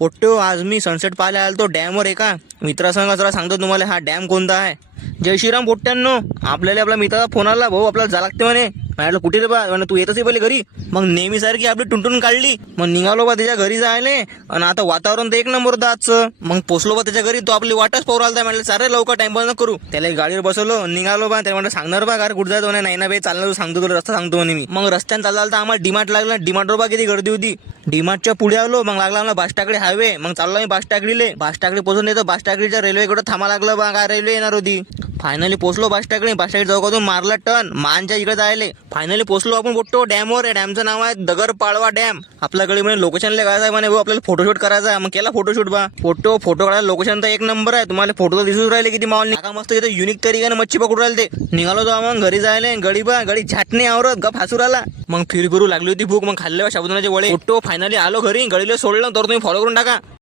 पोट्टो आज मी सनसेट पाहायला आलो तो डॅमवर एका मित्रासंग. जरा सांगतो तुम्हाला हा डॅम कोणता आहे. जय श्रीराम पोट्ट्यांनो. आपल्याला आपला मित्राचा फोन आला, भाऊ आपल्याला जा लागते म्हणे. म्हटलं कुठे रे बा. तू येतच पहिले घरी. मग नेहमीसारखी आपली टुंटून काढली. मग निघालो बा त्याच्या घरी जायले. आणि आता वातावरण तर एक नंबर होतं आजचं. मग पोचलो बा त्याच्या घरी. तो आपली वाटच पाहू आलता. म्हटलं सारे लवकर टाइमपास न करू. त्याला गाडीवर बसवलो, निघालो बा. त्याला म्हटलं सांगणार बा अरे कुठं जायचं. नाही ना बे चालणार, तू सांगतो तुला रस्ता सांगतो म्हणे मी. मग रस्त्याने चालला आम्हाला डीमार्ट लागला. डीमार्टवर बा किती गर्दी होती. डीमार्टच्या पुढे आलो. मग लागला आम्हाला बासटाकडी हायवे. मग चाललो मी बासटाकडीले. बासटाकडी पोहोचून येतो. बासटाकडीच्या रेल्वेकडे थांबा लागलं बा. काय रेल्वे येणार होती. फायनली पोहोचलो बासटाकडी. बासटाकडी चौकातून मारला टर्न मानच्या इकडे जायले. फायनली पोहोचलो आपण पोट्टो डॅमवर. डॅमचं नाव आहे दगडपाडवा डॅम. आपल्याकडे म्हणे लोकेशनला काय आहे म्हणे आपल्याला फोटोशूट करायचा. मग केला फोटोशूट बा. फोटो काढायला लोकेशन तर एक नंबर आहे. तुम्हाला फोटो तर दिसूच राहिले किती माहोल. नाका मस्त इथं युनिक तरीक्याने मच्छी पकडू राहिले ते. निघालो तो मग घरी जायला. गडी छाटणे आवरत गप हसूर आला. मग फिरू लागली होती भूक. मग खाल्ले साबुदाण्याचे वडे. फोटो फायनली आलो घरी. गडीला सोडलं तर तुम्ही फॉलो करून टाका.